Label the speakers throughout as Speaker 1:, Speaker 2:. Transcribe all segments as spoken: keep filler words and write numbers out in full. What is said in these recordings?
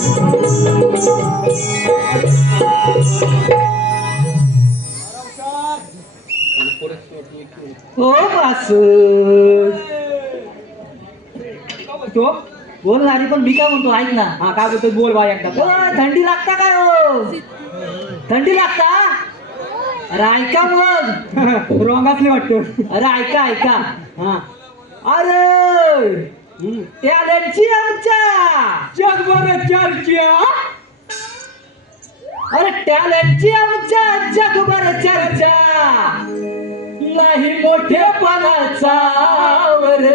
Speaker 1: हो बासू
Speaker 2: तो
Speaker 1: बोल ना रे, पण मी काय म्हणतो ऐक ना.
Speaker 2: हा काय बोलतो बोल बा एकदा.
Speaker 1: ओ, थंडी लागता काय हो? थंडी लागता? अरे ऐका मग.
Speaker 2: रॉंग असले वाटतं.
Speaker 1: अरे ऐका ऐका.
Speaker 2: हा
Speaker 1: अरे टॅलेंटची आमच्या.
Speaker 2: जगभर चर्चा.
Speaker 1: अरे टॅलेंटची आमच्या जगभर चर्चा नाही मोठेपणाचा वर.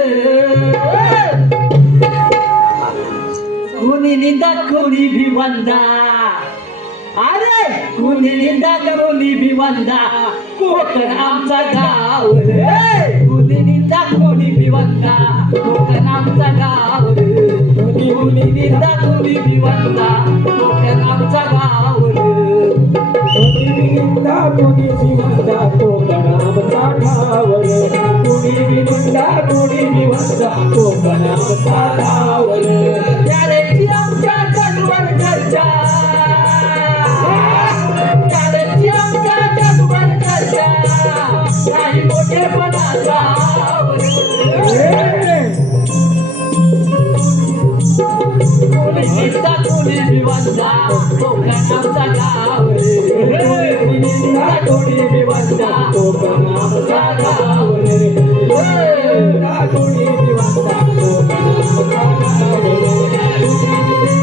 Speaker 1: कुणी निंदा कुणी भिवंदा. अरे कुणी निंदा कुणी भिवंदा कोकण आमचा गाव रे. कुणी निंदा कुणी भिवंदा कोकण आमचा गाव रे. कुणी निंदा कुणी भिवंदा कोकण आमचा गाव रे.
Speaker 2: कोणी निंदा कोणी विवंदा कोकण आमचा ठाव रे. कोणी निंदा कोणी विवंदा कोकण आमचा ठाव रे.
Speaker 1: टॅलेंटची आमच्या जगभर चर्चा. टॅलेंटची आमच्या जगभर चर्चा नाही मोठेपणाचा वर. कोणी निंदा कोणी भिवंदा कोकण आमचा गाव रे. कोणी निंदा कोणी भिवंदा कोकण आमचा गाव रे.
Speaker 2: कोणी विवंदा कोकण आमचा ठाव रे.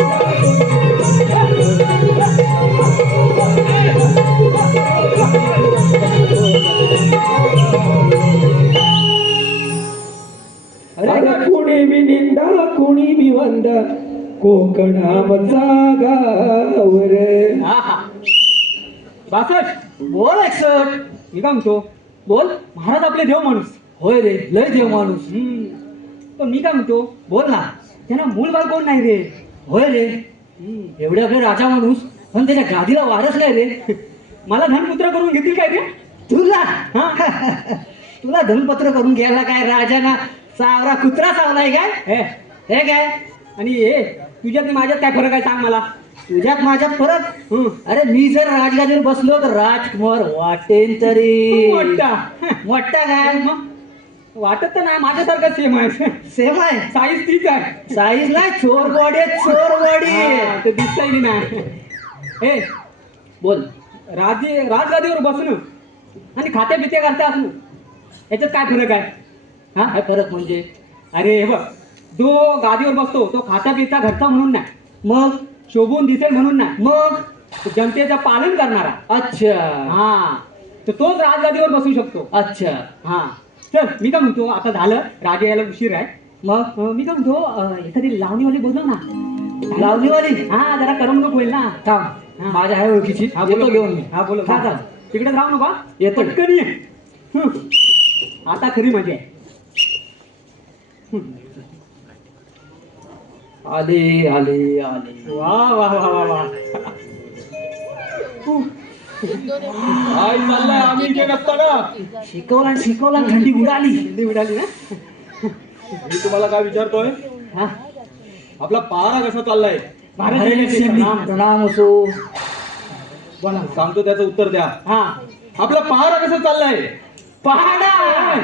Speaker 2: अरे कुणी बी निंदा कुणी बी वंदा कोकण आमचा गाव रे.
Speaker 1: आहा.
Speaker 2: बासष्ट
Speaker 1: बोल एकसठ.
Speaker 2: मी काय म्हणतो
Speaker 1: बोल.
Speaker 2: महाराज आपले देव माणूस.
Speaker 1: होय रे, लय देव माणूस.
Speaker 2: हम्म. पण मी काय म्हणतो
Speaker 1: बोल ना.
Speaker 2: त्यांना मूल बाळ कोण नाही रे.
Speaker 1: होय रे, एवढे आपले राजा माणूस पण त्याच्या गादीला वारस नाही रे.
Speaker 2: मला धनपुत्र करून घेतील काय ते.
Speaker 1: तुला
Speaker 2: हा
Speaker 1: तुला धनपत्र करून घ्यायला काय राजाना सावरा कुत्रा चावलाय काय?
Speaker 2: हे
Speaker 1: हे काय?
Speaker 2: आणि हे तुझ्यात आणि माझ्यात काय फरक आहे सांग मला.
Speaker 1: तुझ्यात माझ्यात फरक.
Speaker 2: हं.
Speaker 1: अरे मी जर राजगादीवर बसलो तर राजकुमार वाटेन तरी.
Speaker 2: मोठा.
Speaker 1: मोठा काय?
Speaker 2: मग वाटत तर नाही माझ्यासारखं सेम आहे.
Speaker 1: सेम आहे.
Speaker 2: साईज तीच आहे.
Speaker 1: साईज नाही, चोर बॉडी आहे, चोर बॉडी.
Speaker 2: हा, ते दिसतही नाही. हे
Speaker 1: बोल.
Speaker 2: राजे राजगादीवर बसणं आणि खात्या पित्या घालता असणं याच्यात काय फरक आहे.
Speaker 1: हा काय फरक म्हणजे?
Speaker 2: अरे हे बघ, जो गादीवर बसतो तो खाता पिता घरचा म्हणून नाही,
Speaker 1: मग
Speaker 2: शोभून दिसेल म्हणून नाही,
Speaker 1: मग
Speaker 2: तो जनतेचं पालन करणारा.
Speaker 1: अच्छा
Speaker 2: हा तर तोच राजगादीवर बसू शकतो.
Speaker 1: अच्छा.
Speaker 2: हा चल मी काय म्हणतो, आता झालं राजे यायला उशीर आहे.
Speaker 1: मग
Speaker 2: अं, मी काय म्हणतो, अं, एखादी लावणीवाली बोलव ना.
Speaker 1: लावणीवाली.
Speaker 2: हा जरा करमणूक होईल ना.
Speaker 1: थांब,
Speaker 2: हा.
Speaker 1: माझ्या आहे ओळखीची.
Speaker 2: हा
Speaker 1: येतो
Speaker 2: बोलो
Speaker 1: घेऊन मी.
Speaker 2: हा बोलो
Speaker 1: हा, चाल.
Speaker 2: तिकडेच राहू नका.
Speaker 1: येतो.
Speaker 2: पटकन ये. हं. आता खरी मजा आहे.
Speaker 1: आले आले आले.
Speaker 2: वा वा वा वा वा. काय चाललंय आम्ही इथे नसताना.
Speaker 1: शिकवला शिकवला थंडी उडाली.
Speaker 2: थंडी उडाली ना. मी तुम्हाला काय विचारतोय,
Speaker 1: हा
Speaker 2: आपला पारा कसा चाललाय.
Speaker 1: महाराजांचे प्रणाम असो.
Speaker 2: बोला सांगतो त्याचं उत्तर द्या.
Speaker 1: हा
Speaker 2: आपला पहारा कसा चाललाय.
Speaker 1: पहाडा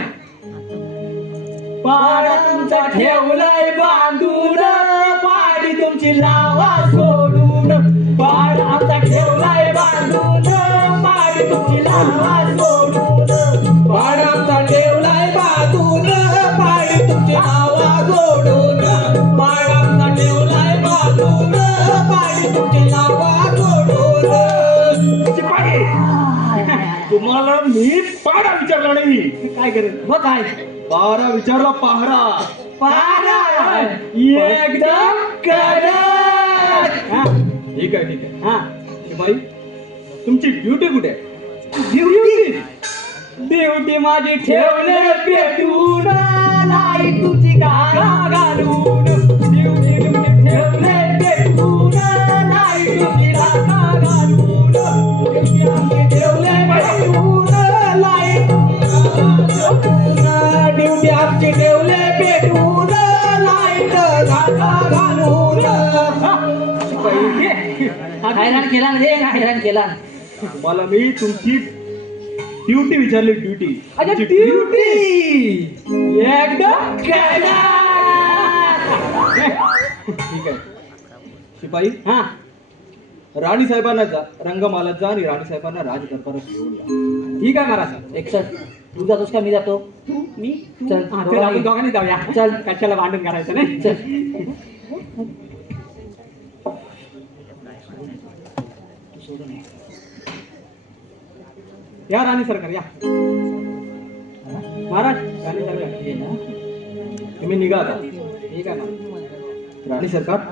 Speaker 1: पाडांचा ठेवलाय बांधून, पाडी तुमची लावा सोडून. पाडांचा ठेवलाय बांधून, पाडी तुमची लावा सोडून.
Speaker 2: पाडाचा ठेवलाय बांधून, पाडी तुमची लावा सोडून.
Speaker 1: पाडांचा ठेवलाय बांधून, पाडी तुमची लावा सोडून.
Speaker 2: शिपाई, तुम्हाला मी पाडा विचारला नाही. काय करेल
Speaker 1: मग काय?
Speaker 2: पारा विचारला. पहारा
Speaker 1: पहाडा एकदम कडक.
Speaker 2: हा, ठीक आहे ठीक आहे.
Speaker 1: हा
Speaker 2: शिपाई, तुमची ड्युटी कुठे आहे.
Speaker 1: ड्युटी
Speaker 2: ड्युटी माझी ठेवले पेटून,
Speaker 1: नाही तुझी गागा घालून.
Speaker 2: ड्युटी ड्युटी
Speaker 1: ठेवले पेटून, नाही तुझी गागा घालून. ड्युटी आमची ठेवले पेटून, नाही ड्युटी आमची ठेवले पेटून, लाईट गागा घालून. हैराण केला रे हैराण केला.
Speaker 2: मला मी तुमची ड्युटी विचारली ड्युटी
Speaker 1: ड्युटी एकदम कडक.
Speaker 2: ठीक आहे शिपाई
Speaker 1: हा
Speaker 2: राणी साहेबांना जा रंगमालात जा आणि राणी साहेबांना राज दरबारात घेऊन या.
Speaker 1: ठीक आहे महाराज. एक सर तू जातोस का मी जातो.
Speaker 3: मी
Speaker 1: चल
Speaker 3: हा, चल आपण दोघांनी जाऊया.
Speaker 1: चल.
Speaker 3: कशाला भांडण करायचं नाही.
Speaker 1: चल.
Speaker 3: या राणी सरकार या. महाराज राणी सरकार
Speaker 1: ये ना.
Speaker 2: तुम्ही निघा आता.
Speaker 3: ठीक आहे महाराज.
Speaker 2: राणी सरकार